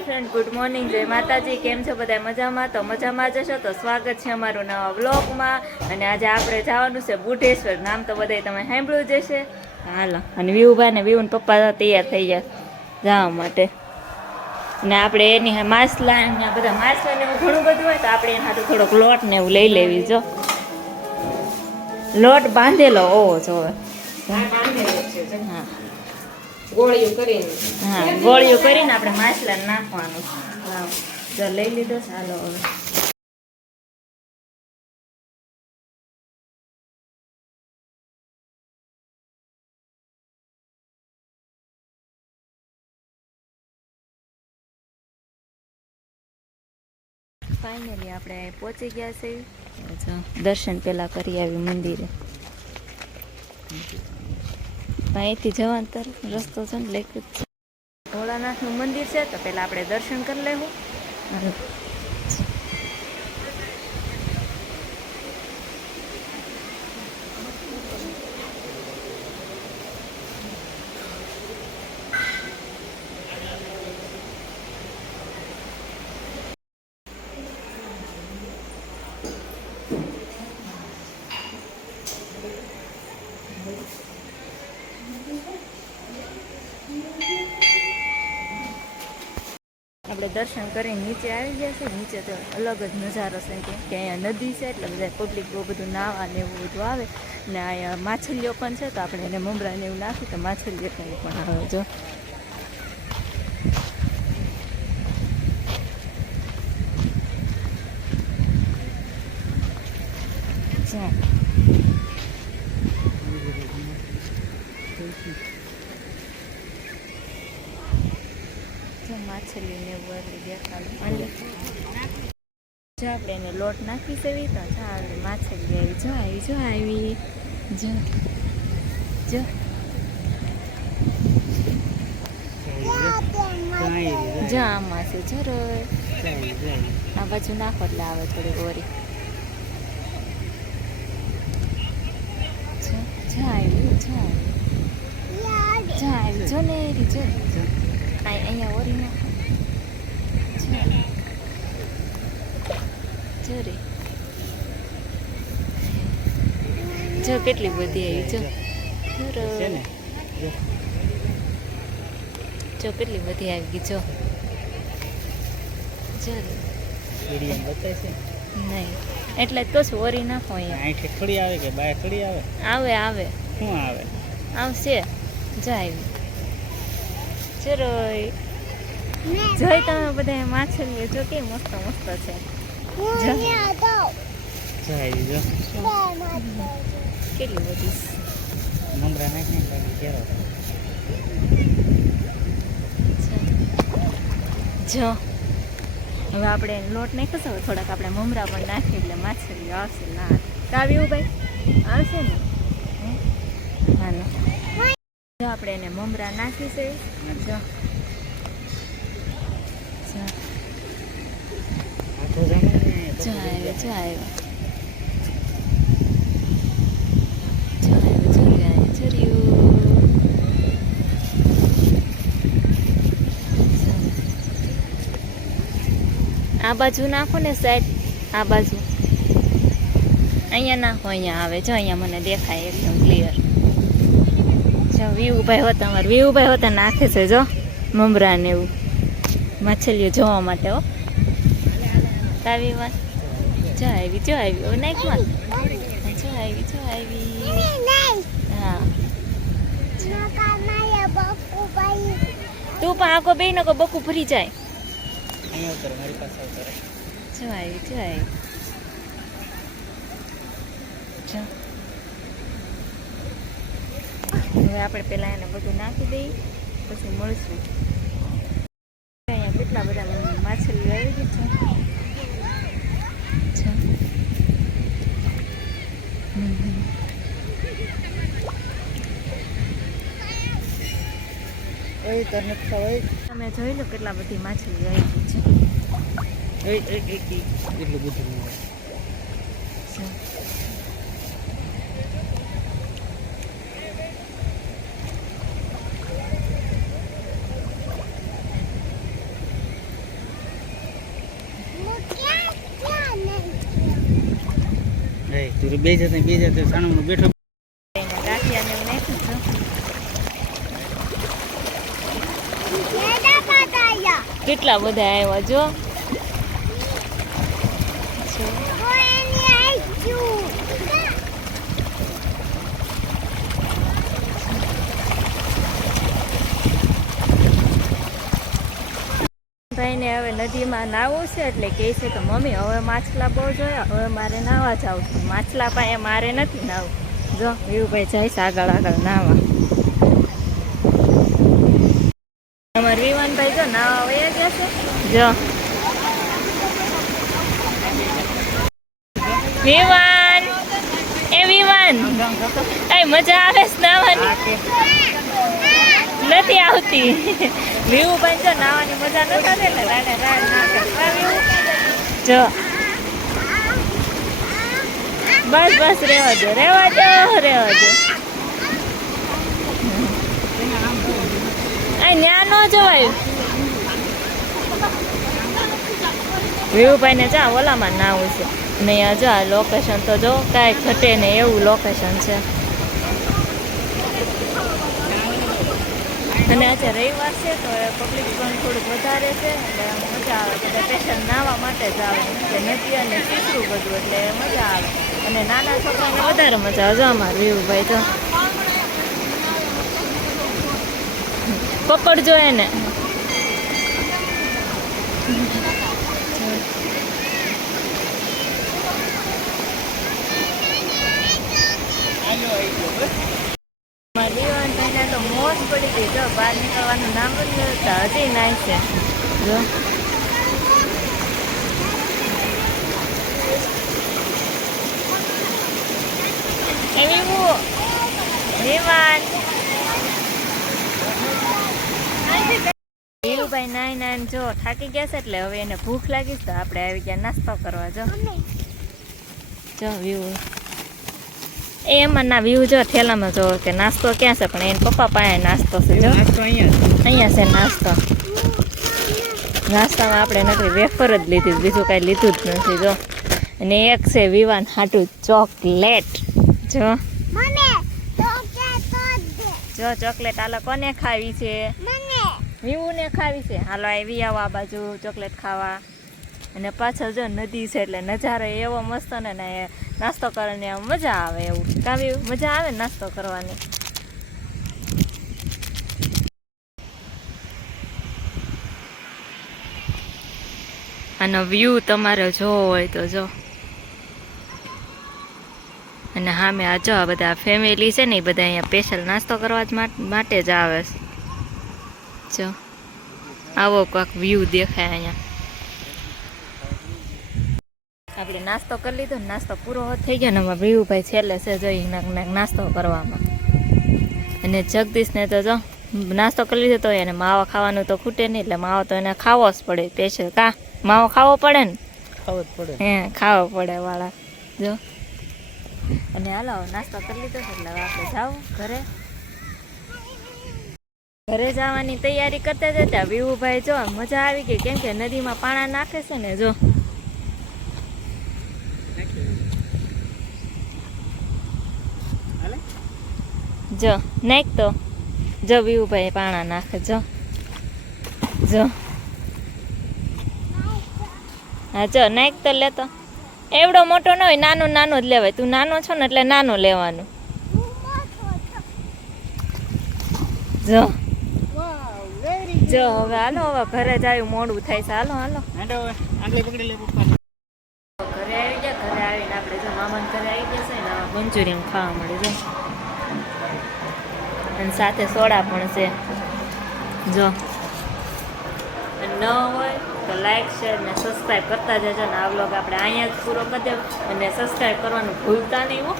હાય friend, good morning, જય માતાજી. કેમ છો બધા? મજામાં? તો મજામાં જશો તો સ્વાગત છે અમારું નવા વ્લોગમાં. અને આજે આપણે જવાનું છે બુઢેશ્વર. નામ તો બધા તમે સાંભળ્યું જ હશે. હાલો, અને વિવુભાઈ ને વિવુન પપ્પા તૈયાર થઈ ગયા જવા માટે. ને આપણે એની માછલા ને બધા માછલા ને એવું ઘણું બધું હોય તો આપણે એના હાથે થોડોક લોટ ને એવું લઈ લેવી. જો લોટ બાંધેલો હોવો જોવે. હા, ગોળીઓ કરીને આપણે માછલા નાખવાનું. હા, જો લઈ લીધો. ચાલો હવે ફાઇનલી આપણે પહોંચી ગયા છે. દર્શન પેલા કરી આવી મંદિરે. અહીંથી જવાનું તરફ રસ્તો છે ને લેખિત છે. ભોળાનાથનું મંદિર છે તો પેલા આપણે દર્શન કરી લેવું. આપણે દર્શન કરીને નીચે આવી ગયા છે. નીચે તો અલગ જ નજારો છે કે અહીંયા નદી છે એટલે બધા પબ્લિક બહુ બધું નાવા ને એવું બધું આવે. ને અહીંયા માછલીઓ પણ છે તો આપણે એને મમરા ને એવું નાખી તો માછલીઓ પણ આવે. જો માછલીને વરલી દેખાડું. જો આપણે એને લોટ નાખી સેવી તો ચાલે. માછલી આવી, જો આવી. જો આમાં છે જરો આ બાજુ નાખો એટલે આવે થોડી ઓરી. આવી જો ને જો અહીંયા ઓરી નાખો. જો કેટલી બધી આવી. જો કેટલી બધી આવી ગઈ. જો નહીં એટલે તો શું ઓરી નાખો. અહીંયા થોડી આવે કે બાય થોડી આવે. આવે શું આવે? આવશે. જો આવી. ચલો જોઈ તમે બધા માછલીઓ જો કે મસ્ત છે. કેટલી બધી મમરા નાખી. જો હવે આપણે લોટ નહીં ખસો થોડાક આપણે મમરા પણ નાખીએ એટલે માછલીઓ આવશે. ના કાવ્યું ભાઈ આવશે ને. હાલો જો આપણે એને મમરા નાખી છે. જો આ બાજુ નાખો ને સાઈડ. આ બાજુ અહીંયા નાખો. અહીંયા આવે. જો અહીંયા મને દેખાય એકદમ ક્લિયર. જો વિવુભાઈ હોતા અમારે વિવુભાઈ હોતા નાખે છે. જો મમરા ને એવું માછલીઓ જોવા માટે. હો તાવી વાત. જો આવી નાખવા. જો આવી. હા તું પણ આખો બે નો બકુ ફરી જાય. જો આવી. હવે આપણે પેલા એને બધું નાખી દઈએ પછી મળશું. અહીંયા કેટલા બધા માછલીઓ આવી ગઈ છે. તમે જોઈ લો કેટલા બધી માછલી આવી ગઈ છે. એટલું બધું જાય તું બે જતે સાણું બેઠો એને ગાંઠિયાને એવું નાખ્યું છે. કેટલા બધા આવ્યા જો. ભાઈને હવે નદીમાં નાહવું છે એટલે કહે છે કે મમ્મી હવે માછલા બહુ જોયા, હવે મારે નાહવા જવું છે. માછલા પાસે મારે નથી નાહવું. જો વિવુભાઈ જાય છે આગળ નાહવા. અમારે વિવાનભાઈ જો નાહવા વયા ગયા છે. જો વિવાન, એ વિવાન કઈ મજા આવે છે નાહવાની? નથી આવતી. વિવુભાઈ જો નાહવાની મજા નતા દે ને રાડે રાડ ના કરતા. જો બસ બસ રેવા દો. આ ન્યા ન જવાય. વિવુભાઈ ને જા ઓલામાં નાવું છે ને જો આ લોકેશન તો જો કાંઈ ઘટે ને એવું લોકેશન છે. અને આજે રવિવાર છે તો પબ્લિક પણ થોડુંક વધારે છે એટલે મજા આવે. બધા સ્પેશિયલ નાહવા માટે જ આવે એટલે નદી અને સીસરું બધું એટલે મજા આવે. અને નાના છોકરાને વધારે મજા આવે. જો અમારે વિવુભાઈ જો પકડજો એને. દીવાનભાઈને તો મોજ પડી ગઈ. જો બહાર નીકળવાનું નામ જ નથી, હજી નાય છે. જો એવું વિવાન વિવુભાઈ નાય જો થાકી ગયા છે એટલે હવે એને ભૂખ લાગી તો આપણે આવી ગયા નાસ્તો કરવા. જો વિવુ એમાં ના વ્યૂ જો ઠેલામાં જો કે નાસ્તો ક્યાં છે પણ એને પપ્પા પાસે નાસ્તો છે. જો અહીંયા છે નાસ્તો. નાસ્તામાં આપણે નકરી વેફર જ લીધી, બીજું કાંઈ લીધું જ નથી. જો અને એક છે વિવાન હાટું ચોકલેટ. જો ચોકલેટ હાલો કોને ખાવી છે? વિવુને ખાવી છે. હાલો આવી આવો આ બાજુ ચોકલેટ ખાવા. અને પાછળ જો નદી છે એટલે નજારો એવો મસ્ત ને નાસ્તો કરવાની મજા આવે. એવું કાવી મજા આવે નાસ્તો કરવાની. આનો વ્યૂ તમારે જોવો હોય તો જો. અને સામે આ જો બધા ફેમિલી છે ને એ બધા અહીંયા સ્પેશિયલ નાસ્તો કરવા જ માટે જ આવે છે. જો આવો કાંક વ્યૂ દેખાય અહીંયા. આપણે નાસ્તો કરી લીધો ને નાસ્તો પૂરો થઈ ગયો ને એમાં વિવુભાઈ છેલ્લે છે જોઈ નાસ્તો કરવામાં. અને જગદીશને તો જો નાસ્તો કરી લીધો તો એને માવો ખાવાનું તો ખૂટે નહીં એટલે માવો તો એને ખાવો જ પડે સ્પેશિયલ. કા માવો ખાવો પડે ને? ખાવો જ પડે. ખાવો પડે વાળા. જો અને હાલો નાસ્તો કરી લીધો એટલે આપણે જાવ ઘરે જવાની તૈયારી કરતા જતા વિવુભાઈ જો મજા આવી ગઈ કેમ કે નદીમાં પાણા નાખે છે ને. જો જો નાખ તો જો વિવુભાઈ પાણા નાખે. જો હા જો નાખ તો લેતો. એવડો મોટો ન હોય, નાનો જ લેવાય. તું નાનો છો ને એટલે નાનો લેવાનું. જો હવે હાલો હવે ઘરે જાય મોડું થાય છે. હાલો ઘરે આવી ગયા. ઘરે આવીને આપણે જો મામાને ઘરે આવી ગયા છે ને મંચુરિયન ખાવા મળે છે અને સાથે સોડા પણ છે. જો ન હોય તો લાઈક શેર ને સબસ્ક્રાઈબ કરતા જજો ને આ વ્લોગ આપણે અહીંયા જ પૂરો કરી દેવો અને સબસ્ક્રાઈબ કરવાનું ભૂલતા નહીં હો.